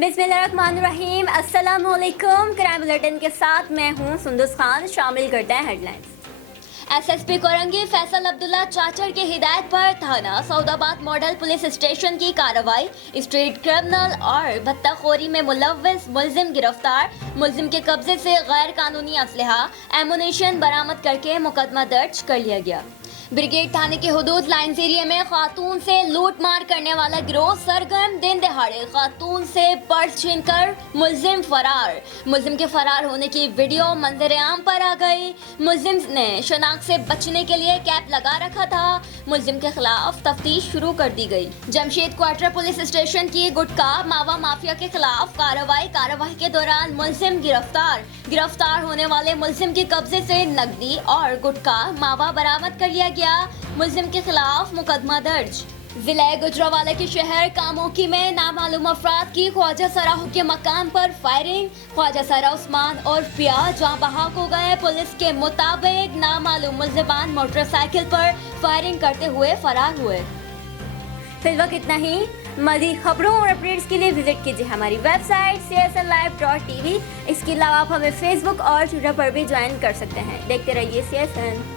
बिस्मिल्लाहिर्रहमानिर्रहीम। अस्सलामुअलैकुम। Crime bulletin के साथ मैं हूं सुंदस खान। शामिल करते हैं हेडलाइंस। एसएसपी कोरंगी फैसल अब्दुल्ला चाचर की हिदायत पर थाना सऊदाबाद मॉडल पुलिस स्टेशन की कार्रवाई। स्ट्रीट क्रिमिनल और भत्ताखोरी में मुलव्वस मुलजिम गिरफ्तार। मुलजिम के कब्जे से गैर कानूनी असलहा एमुनेशन बरामद करके मुकदमा दर्ज कर लिया गया। ब्रिगेड थाने के हुदूद लाइन्स एरिया में खातून से लूट मार करने वाला गिरोह सरगर्म। दिन दहाड़े खातून से पर्स छीनकर मुलजिम फरार। मुलजिम के फरार होने की वीडियो मंजर आम पर आ गई। मुलजिम ने शनाख्त से बचने के लिए कैप लगा रखा था। मुलजिम के खिलाफ तफ्तीश शुरू कर दी गई। जमशेद क्वार्टर पुलिस स्टेशन की गुटखा मावा माफिया के खिलाफ कार्रवाई के दौरान मुलजिम गिरफ्तार होने वाले मुलजिम के कब्जे से नकदी और गुटखा मावा बरामद कर लिया गया। मुलजिम के खिलाफ मुकदमा दर्ज। जिला गुजरावाला के शहर कामोकी में नामालूम अफराद की ख्वाजा सराह के मकान पर फायरिंग। ख्वाजा सरा उस्मान और पिया जहां बहाक हो गए। पुलिस के मुताबिक नामालूम मुलजिमान मोटरसाइकिल पर फायरिंग करते हुए फरार हुए। फिलहाल इतना ही। मज़ीद खबरों और अपडेट्स के लिए विजिट कीजिए हमारी वेबसाइट csnlive.tv। इसके अलावा आप हमें फेसबुक और ट्विटर पर भी ज्वाइन कर सकते हैं। देखते रहिए CSN।